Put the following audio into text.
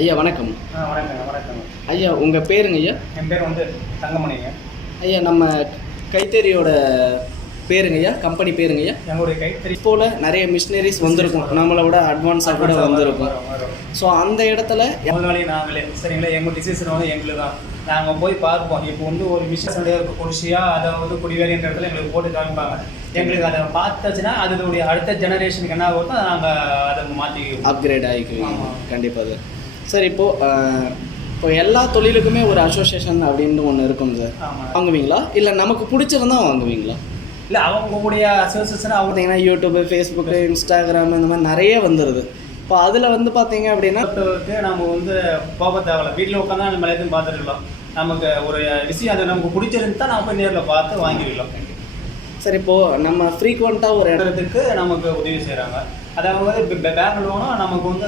ஐயா வணக்கம். வணக்கம். ஐயா உங்கள் பேருங்க ஐயா? என் பேர் வந்து தங்கமணிங்க. ஐயா நம்ம கைத்தறியோட பேருங்க ஐயா, கம்பெனி பேருங்க ஐயா? எங்களுடைய கைத்தறி போல் நிறைய மிஷினரிஸ் வந்திருக்கும், நம்மளை விட அட்வான்ஸாக கூட வந்திருக்கும். ஸோ அந்த இடத்துல முதலாளி நாங்களே சரிங்களா, எங்கள் டிசிஷன் வந்து எங்களுக்கு தான். நாங்கள் போய் பார்ப்போம். இப்போ வந்து ஒரு மிஷின் இருக்க குடிசியாக அதை வந்து குடிவேறின்ற இடத்துல எங்களுக்கு போட்டு காமிப்பாங்க. எங்களுக்கு அதை பார்த்தாச்சுன்னா அதனுடைய அடுத்த ஜெனரேஷனுக்கு என்ன ஆகுதோ நாங்கள் அதை மாற்றி அப்கிரேட் ஆகிக்குவீங்க. கண்டிப்பாக சார். சார் இப்போ எல்லா தொழிலுக்குமே ஒரு அசோசியேஷன் அப்படின்னு ஒன்று இருக்கும் சார். வாங்குவீங்களா இல்லை நமக்கு பிடிச்சிருந்தா வாங்குவீங்களா? இல்லை அவங்களுடைய அசோசியேஷன் அவங்க பார்த்தீங்கன்னா யூடியூப்பு, ஃபேஸ்புக்கு, இன்ஸ்டாகிராம் இந்த மாதிரி நிறைய வந்துடுது. இப்போ அதில் வந்து பார்த்தீங்க அப்படின்னா நம்ம வந்து போக தேவையில்ல, வீட்டில் உட்காந்து அந்த மாதிரி எதுவும் பார்த்துருக்கலாம். நமக்கு ஒரு விஷயம் அது நமக்கு பிடிச்சிருந்து தான் நம்ம போய் நேரில் பார்த்து வாங்கிக்கலாம். சார் இப்போது நம்ம ஃப்ரீக்வெண்ட்டாக ஒரு இடத்துக்கு நமக்கு உதவி செய்கிறாங்க. அதாவது பேங்க் லோனும் நமக்கு வந்து